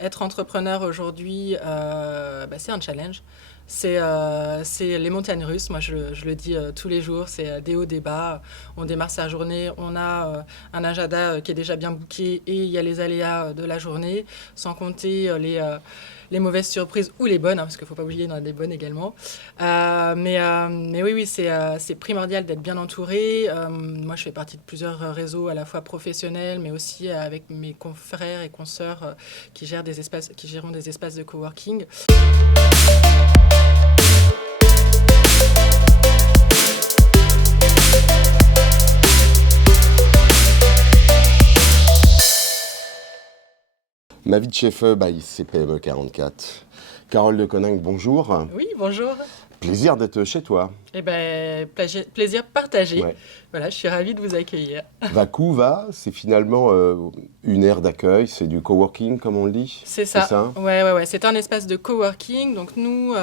Être entrepreneur aujourd'hui, c'est un challenge. C'est les montagnes russes, moi je le dis tous les jours, c'est des hauts, des bas. On démarre sa journée, on a un agenda qui est déjà bien booké et il y a les aléas de la journée, sans compter les mauvaises surprises ou les bonnes, hein, parce qu'il ne faut pas oublier, il y en a des bonnes également. Mais oui, c'est primordial d'être bien entouré. Moi, je fais partie de plusieurs réseaux, à la fois professionnels, mais aussi avec mes confrères et consoeurs qui gèrent des espaces de coworking. Ma vie de chef by CPME 44. Carole de Coninck, bonjour. Oui, bonjour. Plaisir d'être chez toi. Eh ben, plaisir partagé. Ouais. Voilà, je suis ravie de vous accueillir. Vacuva, c'est finalement une aire d'accueil, c'est du coworking comme on le dit. C'est ça. Ouais. C'est un espace de coworking. Donc nous,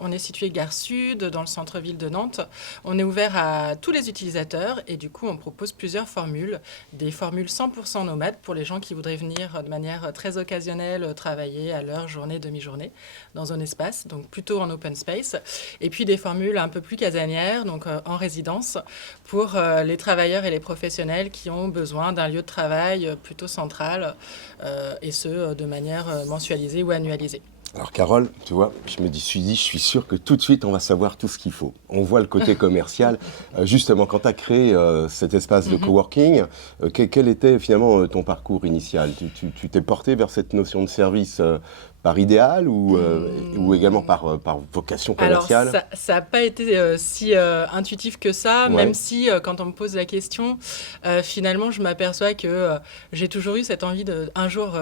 on est situé Gare Sud, dans le centre-ville de Nantes. On est ouvert à tous les utilisateurs et du coup, on propose plusieurs formules. Des formules 100% nomades pour les gens qui voudraient venir de manière très occasionnelle travailler à l'heure, journée, demi-journée dans un espace, donc plutôt en open space. Et puis des formules un peu plus casanières, donc en résidence, pour les travailleurs et les professionnels qui ont besoin d'un lieu de travail plutôt central, et ce, de manière mensualisée ou annualisée. Alors Carole, tu vois, je suis je suis sûr que tout de suite on va savoir tout ce qu'il faut. On voit le côté commercial. Justement, quand tu as créé cet espace de coworking, quel était finalement ton parcours initial? Tu t'es porté vers cette notion de service par idéal ou également par vocation commerciale? Alors, ça n'a pas été si intuitif que ça, Ouais. même si quand on me pose la question, finalement, je m'aperçois que j'ai toujours eu cette envie de, un jour,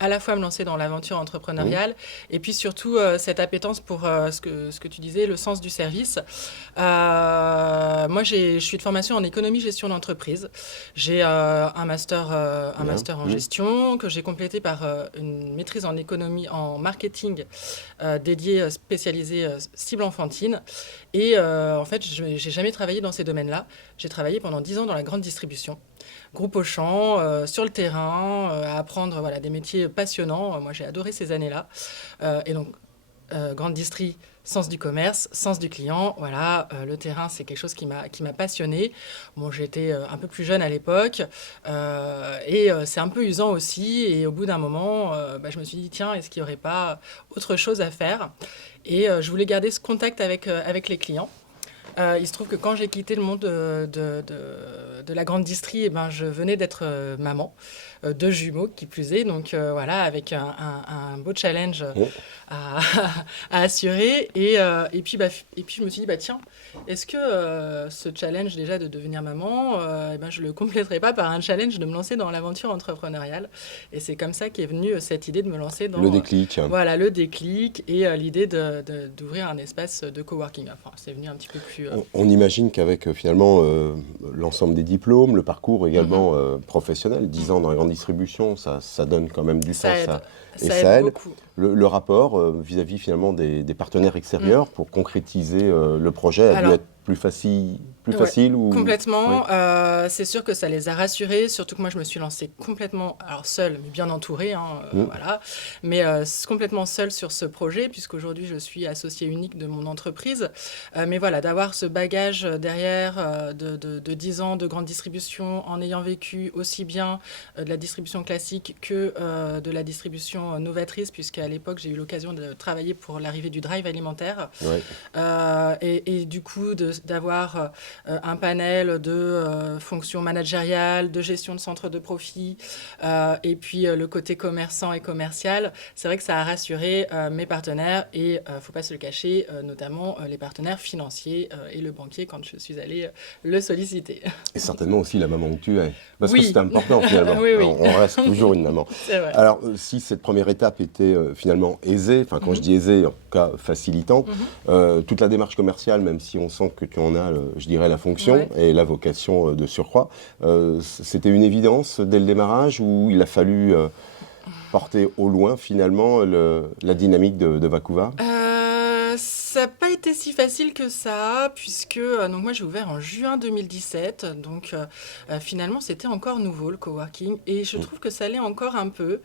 à la fois me lancer dans l'aventure entrepreneuriale et puis surtout cette appétence pour ce que tu disais, le sens du service. Moi, je suis de formation en économie-gestion d'entreprise. J'ai un Bien. master en gestion que j'ai complété par une maîtrise en économie, en marketing dédié, spécialisé cible enfantine. Et en fait, je n'ai jamais travaillé dans ces domaines-là. J'ai travaillé pendant 10 ans dans la grande distribution. Groupe Auchan, sur le terrain, à apprendre voilà, des métiers passionnants. Moi, j'ai adoré ces années-là. Et donc, grande distrie, sens du commerce, sens du client. Voilà, le terrain, c'est quelque chose qui m'a passionné. Bon, j'étais un peu plus jeune à l'époque et c'est un peu usant aussi. Et au bout d'un moment, je me suis dit, tiens, est-ce qu'il n'y aurait pas autre chose à faire? Et je voulais garder ce contact avec les clients. Il se trouve que quand j'ai quitté le monde de la grande distrie, je venais d'être maman, deux jumeaux qui plus est, donc voilà, avec un beau challenge Oh. à, à assurer. Et puis je me suis dit, bah tiens, est-ce que ce challenge déjà de devenir maman, je le compléterai pas par un challenge de me lancer dans l'aventure entrepreneuriale? Et c'est comme ça qu'est venue cette idée de me lancer dans Le déclic. voilà, le déclic et l'idée d'ouvrir un espace de coworking. Enfin, c'est venu un petit peu plus... On imagine qu'avec finalement l'ensemble des diplômes, le parcours également professionnel, 10 ans dans la grande distribution, ça donne quand même du Ça sens. aide. Et Ça ça aide aide. beaucoup. Le rapport vis-à-vis finalement des partenaires extérieurs pour concrétiser le projet a dû Alors, être plus ouais, facile ou... Oui. complètement. C'est sûr que ça les a rassurés, surtout que moi je me suis lancée complètement, alors seule, mais bien entourée, hein, voilà, mais complètement seule sur ce projet, puisqu'aujourd'hui je suis associée unique de mon entreprise. Mais voilà, d'avoir ce bagage derrière de 10 ans de grande distribution, en ayant vécu aussi bien de la distribution classique que de la distribution novatrice, puisqu'à l'époque j'ai eu l'occasion de travailler pour l'arrivée du drive alimentaire. Ouais. Et du coup, d'avoir un panel de fonctions managériales, de gestion de centres de profit, et puis le côté commerçant et commercial, c'est vrai que ça a rassuré mes partenaires et, faut pas se le cacher, notamment les partenaires financiers et le banquier quand je suis allée le solliciter. Et certainement aussi la maman que tu es. Parce que Oui, c'est important finalement. oui, oui, On reste toujours une maman. c'est vrai. Alors, si cette première étape était finalement aisée, enfin quand je dis aisée, en tout cas facilitant, toute la démarche commerciale, même si on sent que tu en as, je dirais, la fonction Ouais. et la vocation de surcroît, c'était une évidence dès le démarrage ou il a fallu porter au loin finalement la dynamique de Vacuva? Ça n'a pas été si facile que ça, puisque donc moi j'ai ouvert en juin 2017, donc finalement c'était encore nouveau le coworking, et je Mm. trouve que ça l'est encore un peu,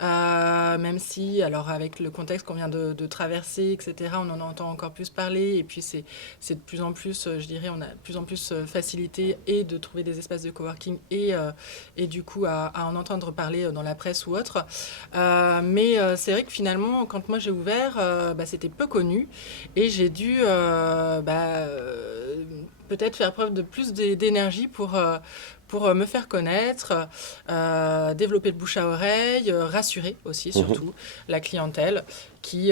même si, alors avec le contexte qu'on vient de traverser, etc., on en entend encore plus parler, et puis c'est de plus en plus, je dirais, on a de plus en plus facilité et de trouver des espaces de coworking et du coup à en entendre parler dans la presse ou autre. Mais c'est vrai que finalement, quand moi j'ai ouvert, c'était peu connu. Et j'ai dû peut-être faire preuve de plus d'énergie pour me faire connaître, développer le bouche à oreille, rassurer aussi Mhm. surtout la clientèle qui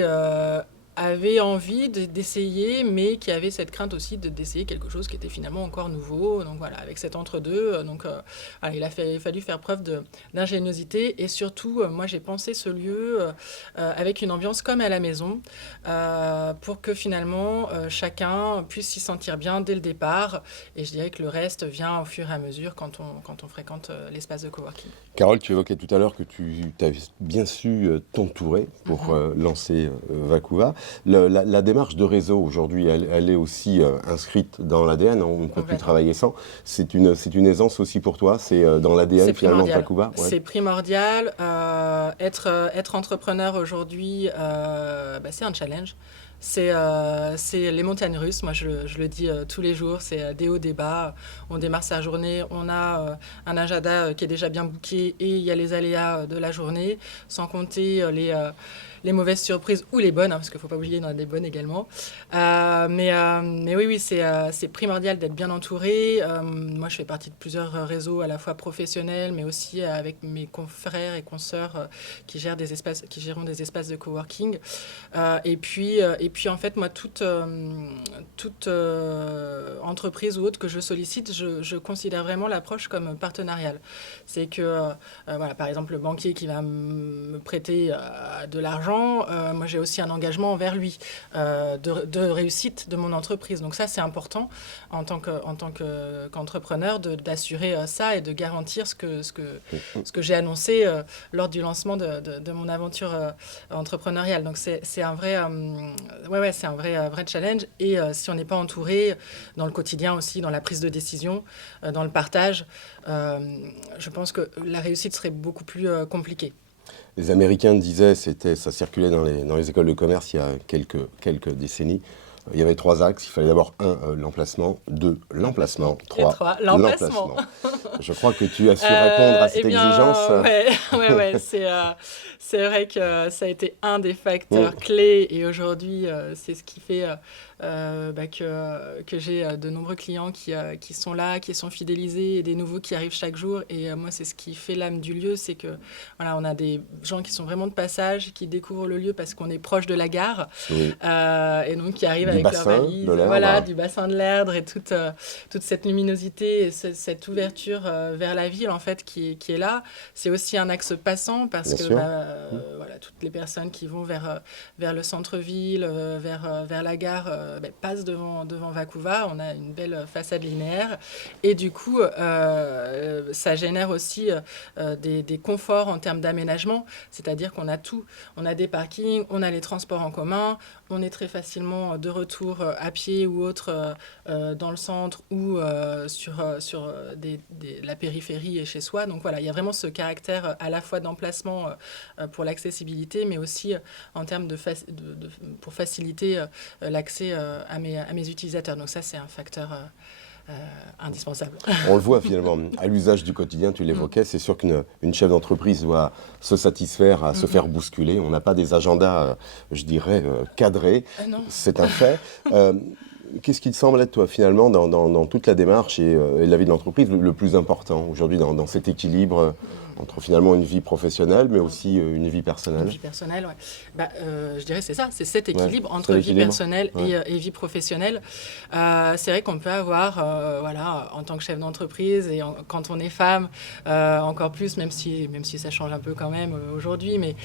avait envie d'essayer, mais qui avait cette crainte aussi d'essayer quelque chose qui était finalement encore nouveau. Donc voilà, avec cet entre-deux, voilà, il a fallu faire preuve d'ingéniosité et surtout, moi j'ai pensé ce lieu avec une ambiance comme à la maison pour que finalement chacun puisse s'y sentir bien dès le départ. Et je dirais que le reste vient au fur et à mesure quand on fréquente l'espace de coworking. Carole, tu évoquais tout à l'heure que tu as bien su t'entourer pour Mhm. lancer Vacuva. La démarche de réseau aujourd'hui, elle est aussi inscrite dans l'ADN, on ne peut plus Complètement. travailler sans. C'est une aisance aussi pour toi, c'est dans l'ADN C'est finalement de primordial. Vacuva. Ouais. C'est primordial. Être entrepreneur aujourd'hui, c'est un challenge. C'est les montagnes russes. Moi, je le dis tous les jours. C'est des hauts, des bas. On démarre sa journée. On a un agenda qui est déjà bien booké et il y a les aléas de la journée, sans compter les mauvaises surprises ou les bonnes, hein, parce qu'il ne faut pas oublier, il y en a des bonnes également. Mais oui, c'est primordial d'être bien entouré. Moi, je fais partie de plusieurs réseaux, à la fois professionnels, mais aussi avec mes confrères et consoeurs qui gèrent des espaces de coworking. Et puis, en fait, moi, toute entreprise ou autre que je sollicite, je considère vraiment l'approche comme partenariale. C'est que, voilà, par exemple, le banquier qui va me prêter de l'argent, moi, j'ai aussi un engagement envers lui de réussite de mon entreprise. Donc ça, c'est important qu'entrepreneur d'assurer ça et de garantir ce que j'ai annoncé lors du lancement de mon aventure entrepreneuriale. Donc c'est un vrai, c'est un vrai challenge. Et si on n'est pas entouré dans le quotidien aussi, dans la prise de décision, dans le partage, je pense que la réussite serait beaucoup plus compliquée. Les Américains disaient, ça circulait dans les écoles de commerce il y a quelques décennies. Il y avait trois axes. Il fallait d'abord l'emplacement, deux, l'emplacement, Et trois, trois, l'emplacement. l'emplacement. Je crois que tu as su répondre à Eh cette exigence. bien, ouais, ouais, c'est vrai que ça a été un des Mm. facteurs clés et aujourd'hui, c'est ce qui fait que j'ai de nombreux clients qui sont là, qui sont fidélisés et des nouveaux qui arrivent chaque jour. Et moi, c'est ce qui fait l'âme du lieu, c'est que voilà, on a des gens qui sont vraiment de passage, qui découvrent le lieu parce qu'on est proche de la gare Oui. et donc qui arrivent Du avec leurs bassin, de valises, voilà, l'Erdre. du bassin de l'Erdre et toute cette luminosité et cette ouverture vers la ville en fait qui est là. C'est aussi un axe passant parce Bien que sûr. voilà, toutes les personnes qui vont vers le centre-ville, vers la gare, passent devant Vacuva. On a une belle façade linéaire et du coup, ça génère aussi des conforts en termes d'aménagement, c'est-à-dire qu'on a tout. On a des parkings, on a les transports en commun, on est très facilement de retour à pied ou autre dans le centre ou sur la périphérie et chez soi. Donc voilà, il y a vraiment ce caractère à la fois d'emplacement pour l'accessibilité, mais aussi en termes pour faciliter l'accès à mes utilisateurs. Donc ça, c'est un facteur indispensable. On le voit finalement à l'usage du quotidien, tu Mm. l'évoquais, c'est sûr qu'une chef d'entreprise doit se satisfaire à se Mhm. faire bousculer. On n'a pas des agendas, je dirais, cadrés, Non. c'est un fait. Euh, Qu'est-ce qui te semble être, toi, finalement, dans toute la démarche et la vie de l'entreprise, le plus important aujourd'hui dans cet équilibre entre finalement une vie professionnelle, mais aussi une vie Une personnelle? vie personnelle, ouais. Je dirais c'est ça, c'est cet Ouais, équilibre c'est entre vie l'équilibre. personnelle Ouais. et vie professionnelle. C'est vrai qu'on peut avoir, voilà, en tant que chef d'entreprise et quand on est femme, encore plus, même si ça change un peu quand même aujourd'hui, mais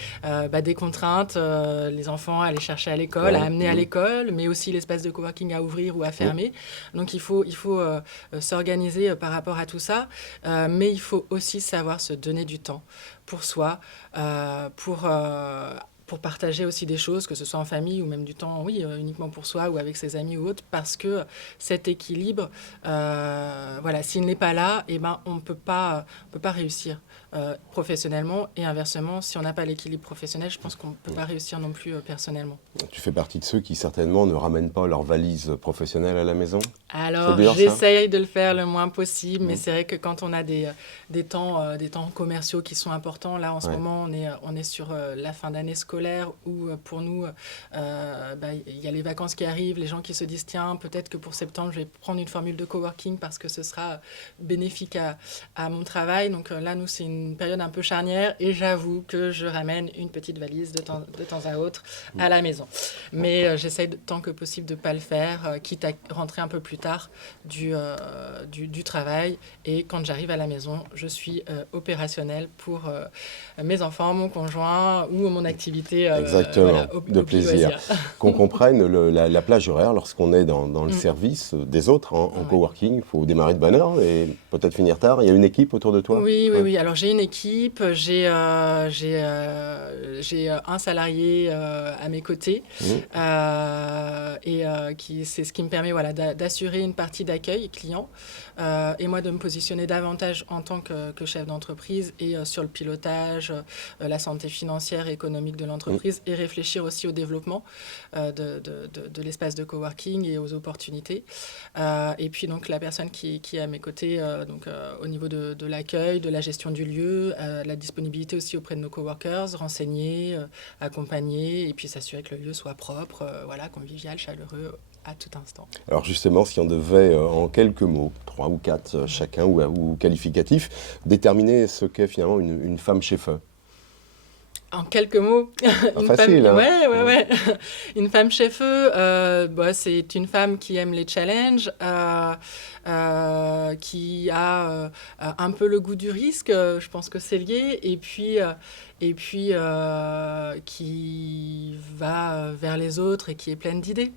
des contraintes, les enfants à aller chercher à l'école, à Ouais. amener à l'école, mais aussi l'espace de coworking à ouvrir ou à Mm. fermer. Donc il faut s'organiser par rapport à tout ça, mais il faut aussi savoir se donner du temps pour soi, pour pour partager aussi des choses, que ce soit en famille ou même du temps, oui, uniquement pour soi ou avec ses amis ou autres, parce que cet équilibre, voilà, s'il n'est pas là, eh ben, on peut pas réussir professionnellement et inversement, si on n'a pas l'équilibre professionnel, je pense qu'on ne peut pas réussir non plus personnellement. Tu fais partie de ceux qui certainement ne ramènent pas leur valise professionnelle à la maison? C'est Alors, bien ça? j'essaye de le faire le moins possible, mais c'est vrai que quand on a des temps commerciaux qui sont importants, là en ce Ouais. moment on est sur la fin d'année scolaire où pour nous, bah, il y a les vacances qui arrivent, les gens qui se disent tiens, peut-être que pour septembre je vais prendre une formule de coworking parce que ce sera bénéfique à mon travail. Donc là, nous, c'est une période un peu charnière et j'avoue que je ramène une petite valise de temps à autre à la maison. Mais j'essaye tant que possible de ne pas le faire, quitte à rentrer un peu plus tard du travail. Et quand j'arrive à la maison, je suis opérationnelle pour mes enfants, mon conjoint ou mon activité Exactement, voilà, de au plaisir. loisir. Qu'on comprenne la plage horaire lorsqu'on est dans le Mm. service des autres en Ouais. coworking. Il faut démarrer de bonne heure et peut-être finir tard. Il y a une équipe autour de toi? Oui, oui, Ouais. oui. Alors j'ai une équipe, j'ai un salarié à mes côtés Mhm. c'est ce qui me permet voilà, d'assurer une partie d'accueil client et moi de me positionner davantage en tant que chef d'entreprise et sur le pilotage, la santé financière et économique de Mhm. l'entreprise et réfléchir aussi au développement de l'espace de coworking et aux opportunités. Et puis donc la personne qui est à mes côtés au niveau de l'accueil, de la gestion du lieu, la disponibilité aussi auprès de nos coworkers, renseigner, accompagner et puis s'assurer que le lieu soit propre, voilà, convivial, chaleureux à tout instant. Alors justement, si on devait, en quelques mots, 3 ou 4 chacun ou qualificatifs, déterminer ce qu'est finalement une femme chef. En quelques mots, Pas une femme, facile, hein? ouais, ouais, Ouais. ouais. Une femme chef-feu, bah, c'est une femme qui aime les challenges, qui a un peu le goût du risque, je pense que c'est lié, et puis qui va vers les autres et qui est pleine d'idées.